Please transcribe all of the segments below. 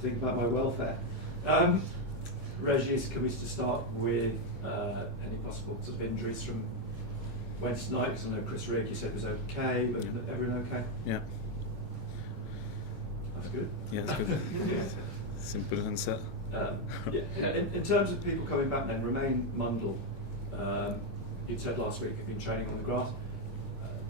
think about my welfare. Régis, can we just start with any possible sort of injuries from Wednesday night? Because I know Chris Rigg, you said was okay, but everyone okay? Yeah. That's good. Yeah, that's good. Simple answer. Yeah. In terms of people coming back then, Romain Mundle, you said last week he'd been training on the grass.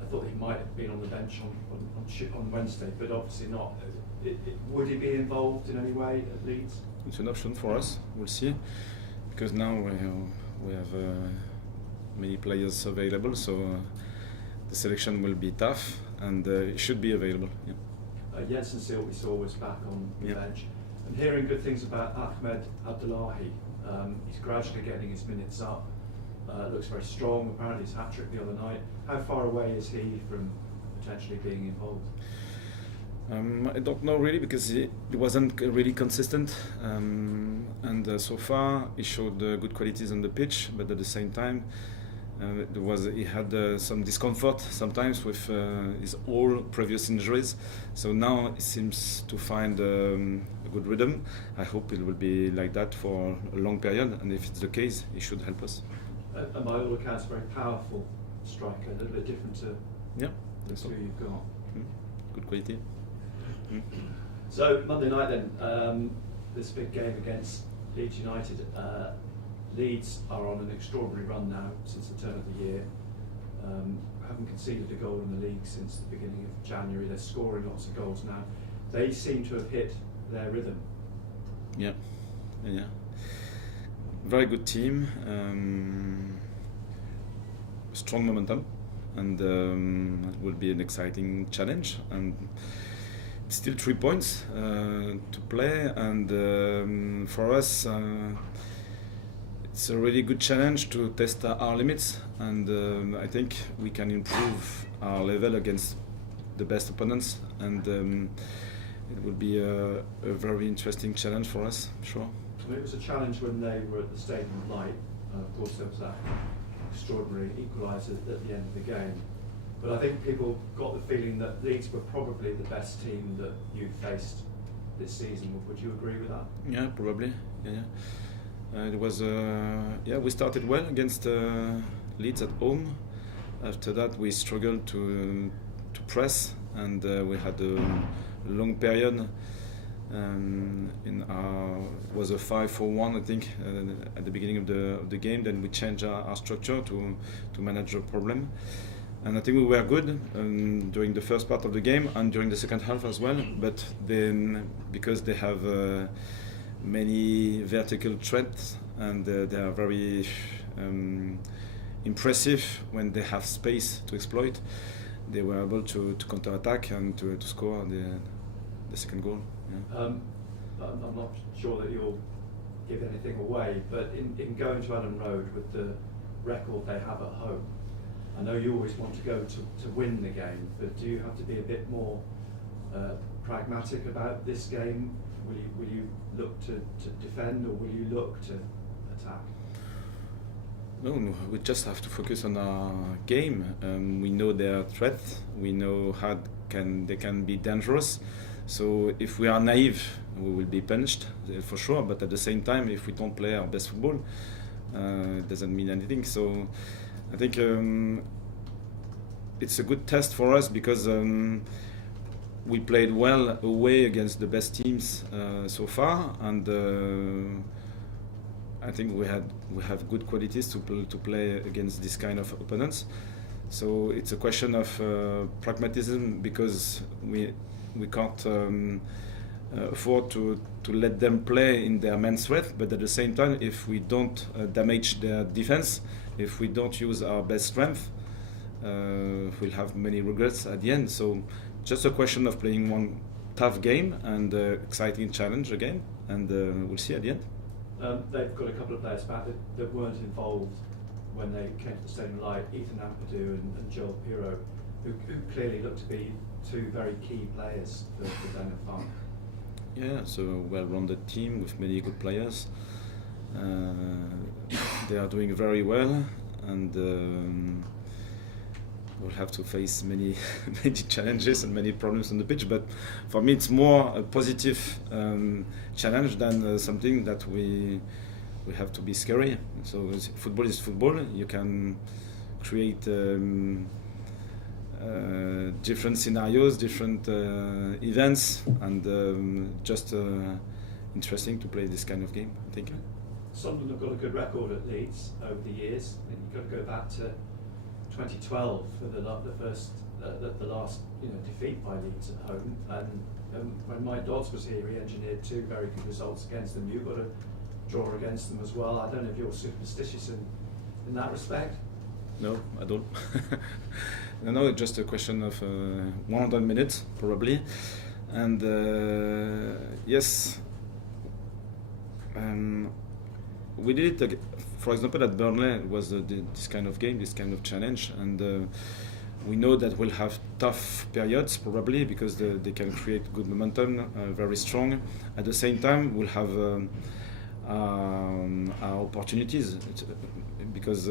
I thought he might have been on the bench on Wednesday, but obviously not. Would he be involved in any way at Leeds? It's an option for us. We'll see, because now we have many players available, so the selection will be tough, and it should be available. Yeah. Jensen Seal, we saw, was back on the bench. I'm hearing good things about Ahmed Abdullahi. He's gradually getting his minutes up. Looks very strong. Apparently, his hat-trick the other night. How far away is he from potentially being involved? I don't know really, because he wasn't really consistent, and so far he showed good qualities on the pitch, but at the same time he had some discomfort sometimes with his all previous injuries. So now he seems to find a good rhythm. I hope it will be like that for a long period, and if it's the case, he should help us. And by all accounts, a very powerful striker, a little bit different to the two you've got. Good quality. So Monday night then, this big game against Leeds United. Leeds are on an extraordinary run now since the turn of the year. Haven't conceded a goal in the league since the beginning of January. They're scoring lots of goals now. They seem to have hit their rhythm. Yeah. Very good team. Strong momentum, and it will be an exciting challenge. And still 3 points to play, and for us it's a really good challenge to test our limits, and I think we can improve our level against the best opponents, and it will be a very interesting challenge for us, sure. I mean, it was a challenge when they were at the Stadium of Light, and of course there was that extraordinary equaliser at the end of the game. But I think people got the feeling that Leeds were probably the best team that you faced this season. Would you agree with that? Yeah, probably. It was. We started well against Leeds at home. After that, we struggled to press, and we had a long period. It was a 5-4-1, I think, at the beginning of the game. Then we changed our structure to manage the problem. And I think we were good during the first part of the game and during the second half as well. But then, because they have many vertical threats, and they are very impressive when they have space to exploit, they were able to counter-attack and to score the second goal. Yeah. I'm not sure that you'll give anything away, but in going to Elland Road with the record they have at home, I know you always want to go to win the game, but do you have to be a bit more pragmatic about this game? Will you look to defend, or will you look to attack? No, we just have to focus on our game. We know their threat. We know how they can be dangerous. So if we are naive, we will be punished for sure. But at the same time, if we don't play our best football, it doesn't mean anything. So I think it's a good test for us, because we played well away against the best teams so far, and I think we have good qualities to play against this kind of opponents. So it's a question of pragmatism, because we can't afford to let them play in their main strength, but at the same time, if we don't damage their defense, if we don't use our best strength, we'll have many regrets at the end. So just a question of playing one tough game and exciting challenge again, and we'll see at the end. They've got a couple of players back that weren't involved when they came to the Stadium Light, Ethan Ampadu and Joel Pirro, who clearly look to be two very key players for Daniel Farm. Yeah, so a well-rounded team with many good players. They are doing very well, and we'll have to face many many challenges and many problems on the pitch. But for me, it's more a positive challenge than something that we have to be scary. So football is football. You can create different scenarios, different events, and just interesting to play this kind of game, I think. Sunderland have got a good record at Leeds over the years. I think you've got to go back to 2012 for the last defeat by Leeds at home. And when Mike Dodds was here, he engineered 2 very good results against them. You've got to draw against them as well. I don't know if you're superstitious in that respect. No, I don't. No, it's just a question of 100 minutes, probably. And yes, we did it, for example, at Burnley. It was this kind of game, this kind of challenge. And we know that we'll have tough periods, probably, because they can create good momentum, very strong. At the same time, we'll have our opportunities, because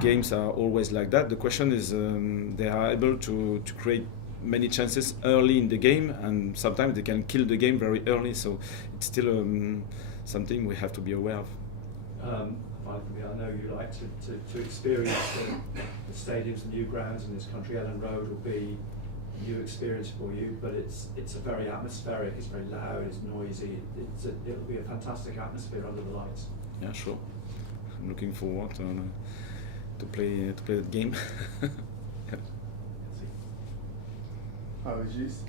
games are always like that. The question is, they are able to create many chances early in the game, and sometimes they can kill the game very early. So it's still something we have to be aware of. I know you like to experience the stadiums, the new grounds in this country. Elland Road will be a new experience for you, but it's a very atmospheric. It's very loud. It's noisy. It'll be a fantastic atmosphere under the lights. Yeah, sure. I'm looking forward to play that game. Yeah. Hi, Régis.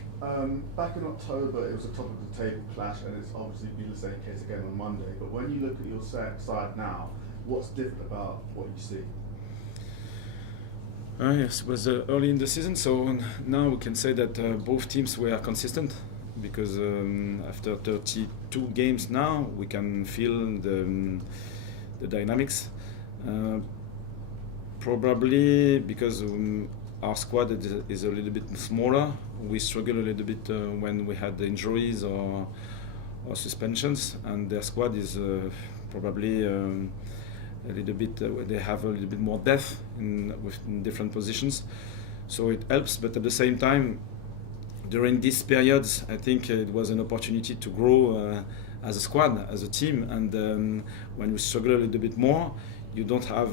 Back in October, it was a top of the table clash, and it's obviously been the same case again on Monday. But when you look at your side now, what's different about what you see? Yes, it was early in the season, so now we can say that both teams were consistent, because after 32 games now, we can feel the dynamics. Probably because our squad is a little bit smaller. We struggle a little bit when we had the injuries or suspensions, and their squad is probably a little bit. They have a little bit more depth in different positions, so it helps. But at the same time, during these periods, I think it was an opportunity to grow as a squad, as a team. And when we struggle a little bit more, you don't have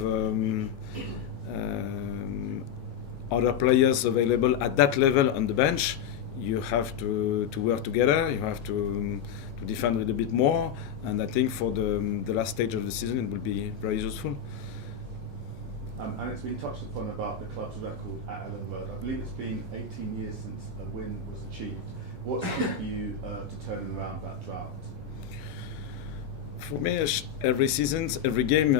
other players available at that level on the bench. You have to work together. You have to defend a little bit more. And I think for the last stage of the season, it will be very useful. And it's been touched upon about the club's record at Elland Road. I believe it's been 18 years since a win was achieved. What's kept you to turning around that drought? For me, every season, every game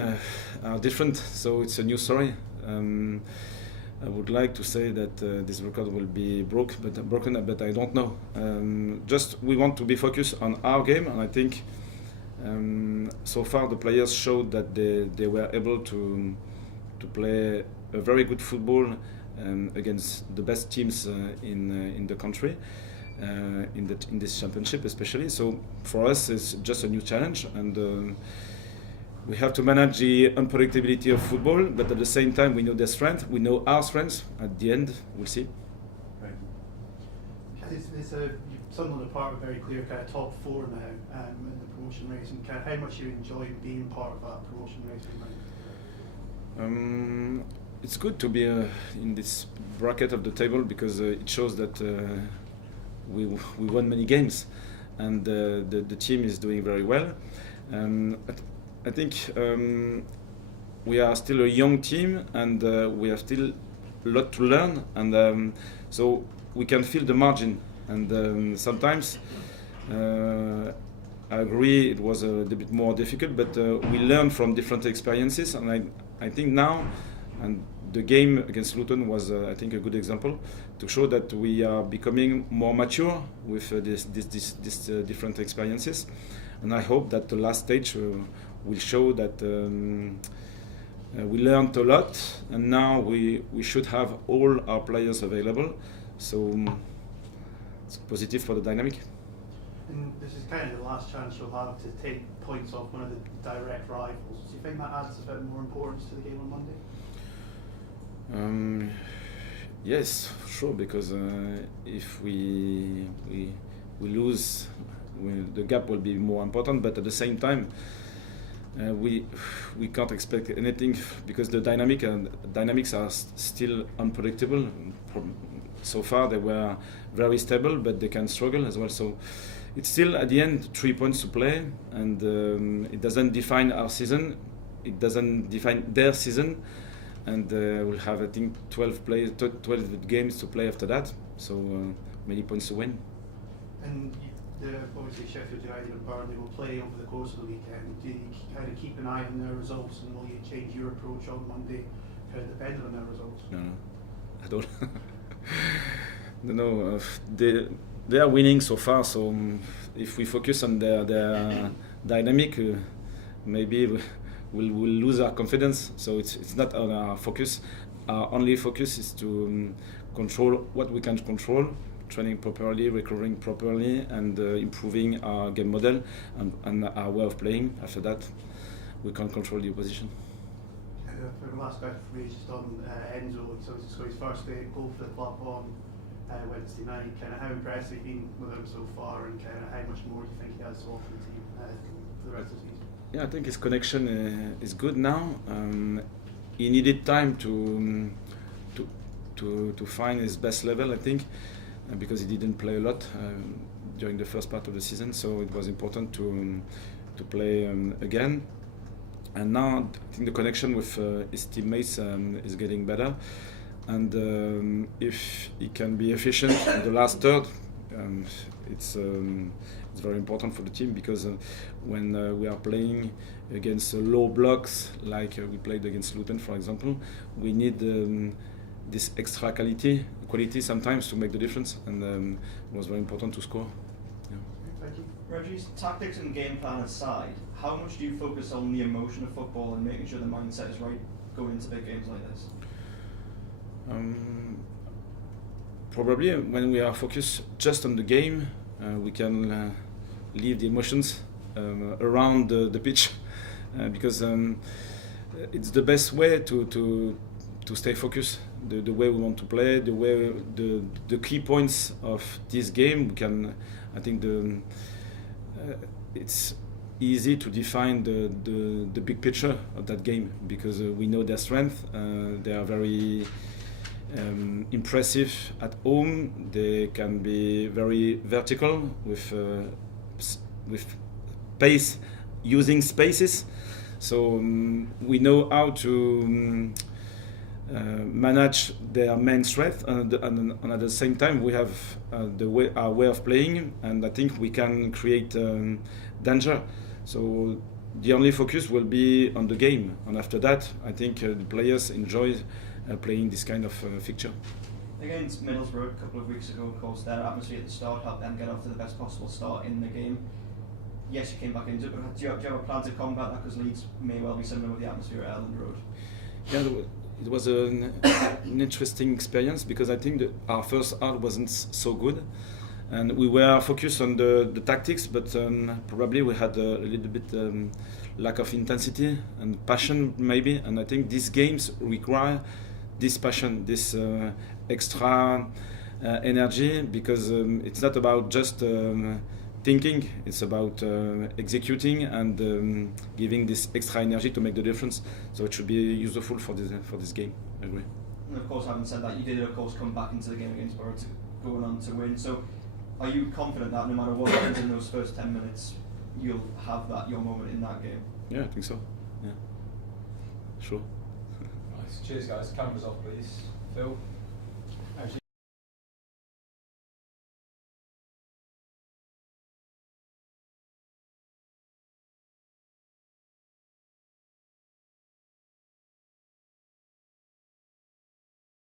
are different, so it's a new story. I would like to say that this record will be broken, but I don't know. Just we want to be focused on our game, and I think so far the players showed that they were able to play a very good football against the best teams in the country, in this championship especially. So for us, it's just a new challenge, and we have to manage the unpredictability of football, but at the same time we know their strength, we know our strengths. At the end, we'll see. Thank you. Sunderland are part of a very clear kind of top 4 now in the promotion race, and kind of how much you enjoy being part of that promotion race. It's good to be in this bracket of the table, because it shows that we won many games, and the team is doing very well. I think we are still a young team, and we have still a lot to learn, and so we can feel the margin. And sometimes I agree it was a little bit more difficult, but we learn from different experiences, and I think now, and the game against Luton was I think a good example to show that we are becoming more mature with these different experiences, and I hope that the last stage will show that we learned a lot, and now we should have all our players available, so it's positive for the dynamic. And this is kind of the last chance you'll have to take points off one of the direct rivals. Do you think that adds a bit more importance to the game on Monday? Yes, sure. Because if we lose, the gap will be more important. But at the same time, we can't expect anything because the dynamics are still unpredictable. So far, they were very stable, but they can struggle as well. So it's still at the end 3 points to play, and it doesn't define our season. It doesn't define their season. And we'll have, I think, 12 games to play after that. So many points to win. And obviously Sheffield United and Burnley will play over the course of the weekend. Do you kind of keep an eye on their results, and will you change your approach on Monday, kind of depending on their results? No, I don't. No, they are winning so far. So if we focus on their dynamic, maybe we'll lose our confidence. So it's not on our focus. Our only focus is to control what we can control, training properly, recovering properly, and improving our game model and our way of playing. After that, we can control the opposition. For the last question for me, just on Enzo, so it's his first goal for the club on Wednesday night. Kind of how impressed have you been with him so far, and kind of how much more do you think he has to offer the team for the rest of the season? Yeah, I think his connection is good now. He needed time to find his best level, I think, because he didn't play a lot during the first part of the season. So it was important to play again. And now I think the connection with his teammates is getting better. And if he can be efficient in the last third, it's very important for the team, because when we are playing against low blocks, like we played against Luton, for example, we need this extra quality sometimes to make the difference, and it was very important to score. Yeah. Thank you. Régis, tactics and game plan aside, how much do you focus on the emotion of football and making sure the mindset is right going into big games like this? Probably when we are focused just on the game, we can leave the emotions around the pitch, because it's the best way to stay focused. The way we want to play, the key points of this game, we can. I think it's easy to define the big picture of that game, because we know their strength. They are very impressive at home. They can be very vertical with pace, using spaces. So we know how to manage their main strength, and at the same time we have our way of playing, and I think we can create danger. So the only focus will be on the game, and after that I think the players enjoy playing this kind of fixture. Against Middlesbrough a couple of weeks ago, of course, their atmosphere at the start helped them get off to the best possible start in the game. Yes, you came back into it, but do you have a plan to combat that, because Leeds may well be similar with the atmosphere at Elland Road? Yeah, it was an interesting experience, because I think that our first half wasn't so good, and we were focused on the tactics, but probably we had a little bit lack of intensity and passion maybe, and I think these games require this passion, this extra energy, because it's not about just thinking, it's about executing and giving this extra energy to make the difference. So it should be useful for this game, I agree. And of course, having said that, you did of course come back into the game against Borough to go on to win. So are you confident that no matter what happens in those first 10 minutes, you'll have your moment in that game? Yeah, I think so. Yeah, sure. Nice. Cheers, guys. Cameras off, please. Phil.